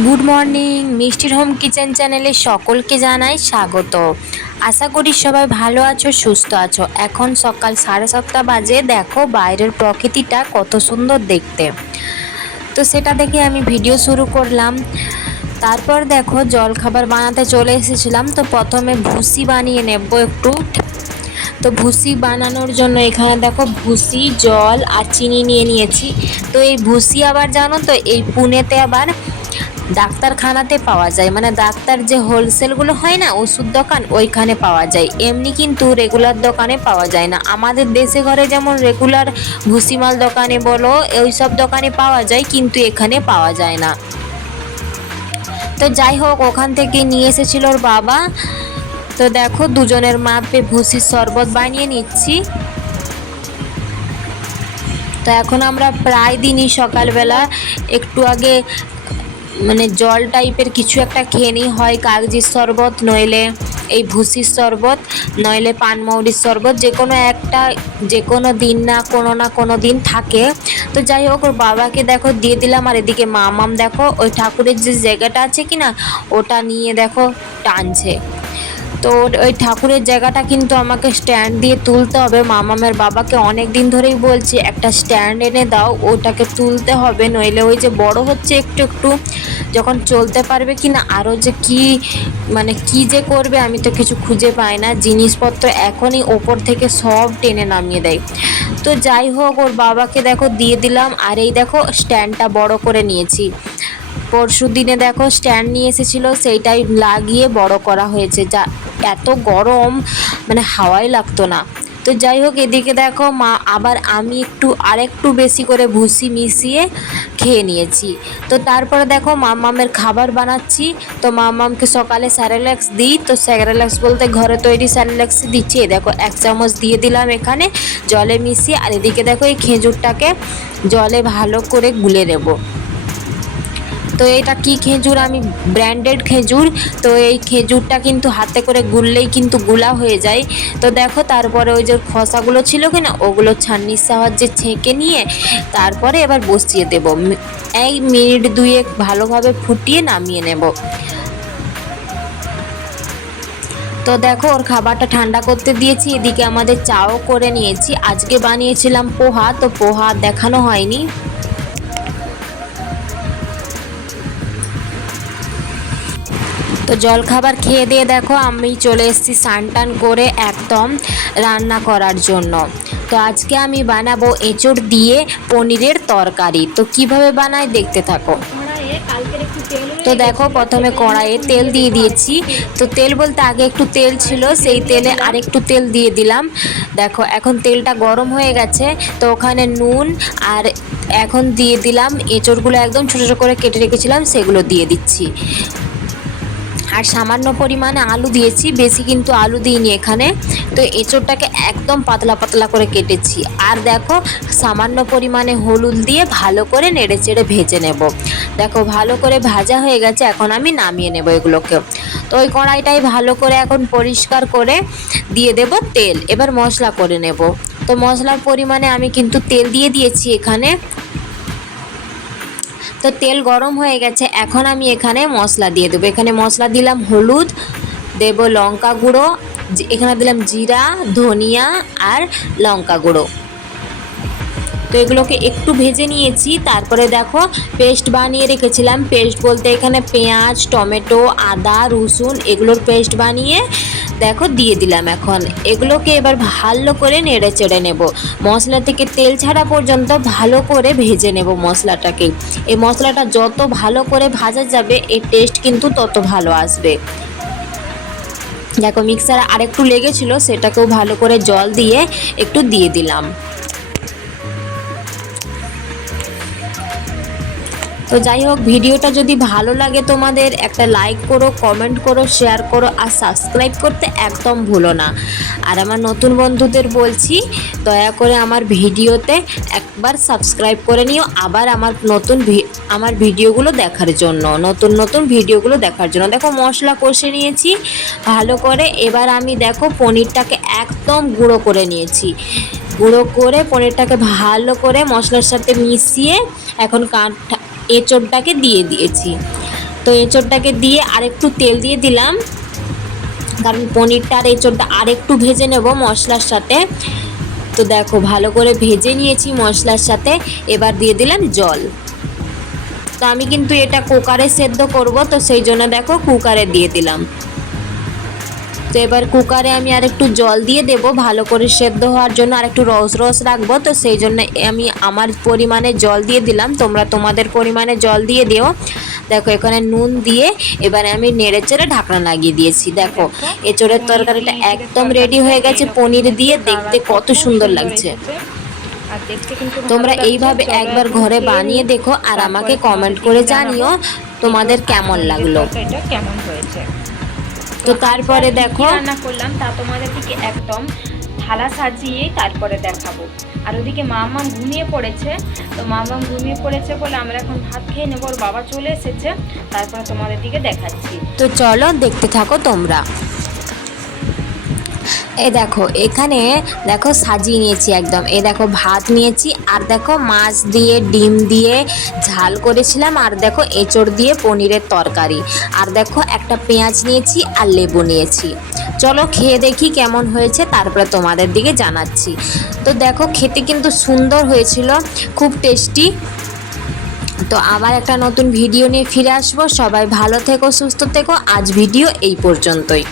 Good morning. মিষ্টির home kitchen চ্যানেলে সকলকে জানাই স্বাগত। আশা করি সবাই ভালো আছো, সুস্থ আছো। এখন সকাল 7:30 বাজে। দেখো বাইরের প্রকৃতিটা কত সুন্দর দেখতে। তো সেটা দেখে আমি ভিডিও শুরু করলাম। তারপর দেখো জলখাবার বানাতে চলে এসেছিলাম। তো প্রথমে ভুসি বানিয়ে নেব একটু। তো ভুসি বানানোর জন্য এখানে দেখো ভুসি, জল আর চিনি নিয়ে নিয়েছি। তো এই ভুসি আবার জানো তো, এই পুনেতে আবার ডাক্তারখানাতে পাওয়া যায়, মানে ডাক্তার যে হোলসেলগুলো হয় না, ওষুধ দোকান, ওইখানে পাওয়া যায়। এমনি কিন্তু রেগুলার দোকানে পাওয়া যায় না। আমাদের দেশে ঘরে যেমন রেগুলার ভুসিমাল দোকানে বলো, ওই সব দোকানে পাওয়া যায়, কিন্তু এখানে পাওয়া যায় না। তো যাই হোক, ওখান থেকে নিয়ে এসেছিল ওর বাবা। তো দেখো দুজনের মাপে ভুসির শরবত বানিয়ে নিচ্ছি। তো এখন আমরা প্রায় দিনই সকালবেলা একটু আগে মানে জল টাইপের কিছু একটা খেয়ে নিই, হয় কাগজির শরবত, নইলে এই ভুসির শরবত, নইলে পানমৌরির শরবত, যে কোনো একটা, যে কোনো দিন না কোনো দিন থাকে। তো যাই হোক, ওর বাবাকে দেখো দিয়ে দিলাম। আর এদিকে মামাম দেখো ওই ঠাকুরের যে জায়গাটা আছে কি না, ওটা নিয়ে দেখো টানছে। তো ওই ঠাকুরের জায়গাটা কিন্তু আমাকে স্ট্যান্ড দিয়ে তুলতে হবে। মামামের বাবাকে অনেক দিন ধরেই বলছি একটা স্ট্যান্ড এনে দাও, ওটাকে তুলতে হবে, নইলে ওই যে বড় হচ্ছে একটু একটু, যখন চলতে পারবে কি না, আরও যে কি মানে কি যে করবে, আমি তো কিছু খুঁজে পাই না। জিনিসপত্র এখনই ওপর থেকে সব টেনে নামিয়ে দেয়। তো যাই হোক, ওর বাবাকে দেখো দিয়ে দিলাম। আর এই দেখো স্ট্যান্ডটা বড় করে নিয়েছি। পরশু দিনে দেখো স্ট্যান্ড নিয়ে এসেছিলো, সেইটাই লাগিয়ে বড় করা হয়েছে। যা এত গরম, মানে হাওয়াই লাগতো না। তো যাই হোক, এদিকে দেখো মা আবার আমি আরেকটু বেশি করে ভুসি মিশিয়ে খেয়ে নিয়েছি। তো তারপরে দেখো মামামের খাবার বানাচ্ছি। তো মামামকে সকালে স্যারেল্যাক্স দিই। তো স্যারেল্যাক্স বলতে ঘরে তৈরি স্যারেল্যাক্সই দিচ্ছি। দেখো 1 চামচ দিয়ে দিলাম এখানে জলে মিশিয়ে। আর এদিকে দেখো এই খেজুরটাকে জলে ভালো করে গুলে নেবো। তো এটা কি খেজুর, আমি ব্র্যান্ডেড খেজুর। তো এই খেজুরটা কিন্তু হাতে করে গুললেই কিন্তু গুলা হয়ে যায়। তো দেখো তারপরে ওই যে খোসাগুলো ছিল কিনা, ওগুলো ছাঁকনির সাহায্যে ছেঁকে নিয়ে তারপরে এবার বসিয়ে দেব। এই মিনিট 2 ভালোভাবে ফুটিয়ে নামিয়ে নেব। তো দেখো ওর খাবারটা ঠান্ডা করতে দিয়েছি। এদিকে আমাদের চাও করে নিয়েছি। আজকে বানিয়েছিলাম পোহা, তো পোহা দেখানো হয়নি। তো জলখাবার খেয়ে দিয়ে দেখো আমি চলে এসেছি স্নান টান করে একদম রান্না করার জন্য। তো আজকে আমি বানাবো এঁচোড় দিয়ে পনিরের তরকারি। তো কিভাবে বানাই দেখতে থাকো। তো দেখো প্রথমে কড়াইয়ে তেল দিয়ে দিয়েছি। তো তেল বলতে আগে একটু তেল ছিল, সেই তেলে আরেকটু তেল দিয়ে দিলাম। দেখো এখন তেলটা গরম হয়ে গেছে। তো ওখানে নুন আর এখন দিয়ে দিলাম এঁচোড়গুলো একদম ছোটো ছোটো করে কেটে রেখেছিলাম, সেগুলো দিয়ে দিচ্ছি। আর সামান্য পরিমাণে আলু দিয়েছি, বেশি কিন্তু আলু দিইনি এখানে। তো এঁচোড়টাকে একদম পাতলা পাতলা করে কেটেছি। আর দেখো সামান্য পরিমাণে হলুদ দিয়ে ভালো করে নেড়ে চেড়ে ভেজে নেব। দেখো ভালো করে ভাজা হয়ে গেছে, এখন আমি নামিয়ে নেব এগুলোকে। তো ওই কড়াইটাই ভালো করে এখন পরিষ্কার করে দিয়ে দেব তেল। এবার মশলা করে নেব। তো মশলার পরিমাণে আমি কিন্তু তেল দিয়ে দিয়েছি এখানে। তো তেল গরম হয়ে গেছে, এখন আমি এখানে মশলা দিয়ে দেবো। এখানে মশলা দিলাম হলুদ, দেব লঙ্কা গুঁড়ো, এখানে দিলাম জিরা, ধনিয়া আর লঙ্কা গুঁড়ো। তো এগুলোকে একটু ভেজে নিয়েছি। তারপরে দেখো পেস্ট বানিয়ে রেখেছিলাম। পেস্ট বলতে এখানে পেঁয়াজ, টমেটো, আদা, রসুন এগুলোর পেস্ট বানিয়ে দেখো দিয়ে দিলাম। এখন এগুলোকে এবার ভালো করে নেড়ে চেড়ে নেব। মশলা থেকে তেল ছাড়া পর্যন্ত ভালো করে ভেজে নেব মশলাটাকে। এই মশলাটা যত ভালো করে ভাজা যাবে, এর টেস্ট কিন্তু তত ভালো আসবে। দেখো মিক্সারে আরেকটু লেগেছিল, সেটাকেও ভালো করে জল দিয়ে একটু দিয়ে দিলাম। তো যাই হোক, ভিডিওটা যদি ভালো লাগে তোমাদের, একটা লাইক করো, কমেন্ট করো, শেয়ার করো আর সাবস্ক্রাইব করতে একদম ভুলো না। আর আমার নতুন বন্ধুদের বলছি, দয়া করে আমার ভিডিওতে একবার সাবস্ক্রাইব করে নিও, আবার আমার ভিডিওগুলো দেখার জন্য, নতুন ভিডিওগুলো দেখার জন্য। দেখো মশলা কষে নিয়েছি ভালো করে। এবার আমি দেখো পনিরটাকে একদম গুঁড়ো করে নিয়েছি। গুঁড়ো করে পনিরটাকে ভালো করে মশলার সাথে মিশিয়ে এখন এঁচোড়টাকে দিয়ে দিয়েছি। তো এঁচোড়টাকে দিয়ে আরেকটু তেল দিয়ে দিলাম, কারণ পনিরটা আর এঁচোড়টা আরেকটু ভেজে নেব মশলার সাথে। তো দেখো ভালো করে ভেজে নিয়েছি মশলার সাথে। এবার দিয়ে দিলাম জল। তো আমি কিন্তু এটা কুকারে সেদ্ধ করব, তো সেই জন্য দেখো কুকারে দিয়ে দিলাম। তো এবার কুকারে আমি আর একটু জল দিয়ে দেব ভালো করে সেদ্ধ হওয়ার জন্য, আর একটু রস রস রাখবো, তো সেই জন্য আমি আমার পরিমাণে জল দিয়ে দিলাম, তোমরা তোমাদের পরিমাণে জল দিয়ে দিও। দেখো এখানে নুন দিয়ে এবারে আমি নেড়ে চেড়ে ঢাকনা লাগিয়ে দিয়েছি। দেখো এঁচোড়ের তরকারিটা একদম রেডি হয়ে গেছে, পনির দিয়ে দেখতে কত সুন্দর লাগছে। আর দেখতে কিন্তু তোমরা এইভাবে একবার ঘরে বানিয়ে দেখো আর আমাকে কমেন্ট করে জানিও তোমাদের কেমন লাগলো। এটা কেমন হয়েছে। তো তারপরে দেখো রান্না করলাম তা তোমাদেরকে একদম থালা সাজিয়ে তারপরে দেখাবো। আর ওদিকে মামাম ঘুমিয়ে পড়েছে, তো মামাম ঘুমিয়ে পড়েছে বলে আমরা এখন ভাত খেয়ে নেবো, ওর বাবা চলে এসেছে, তারপরে তোমাদের দিকে দেখাচ্ছি। তো চলো দেখতে থাকো তোমরা। এ দেখো এখানে দেখো সাজিয়ে নিয়েছি একদম, এ দেখো ভাত নিয়েছি, আর দেখো মাছ দিয়ে ডিম দিয়ে ঝাল করেছিলাম, আর দেখো এঁচোড় দিয়ে পনিরের তরকারি, আর দেখো একটা পেঁয়াজ নিয়েছি আর লেবু নিয়েছি। চলো খেয়ে দেখি কেমন হয়েছে, তারপরে তোমাদের দিকে জানাচ্ছি। তো দেখো খেতে কিন্তু সুন্দর হয়েছিল, খুব টেস্টি। তো আবার একটা নতুন ভিডিও নিয়ে ফিরে আসবো। সবাই ভালো থেকো, সুস্থ থেকো। আজ ভিডিও এই পর্যন্তই।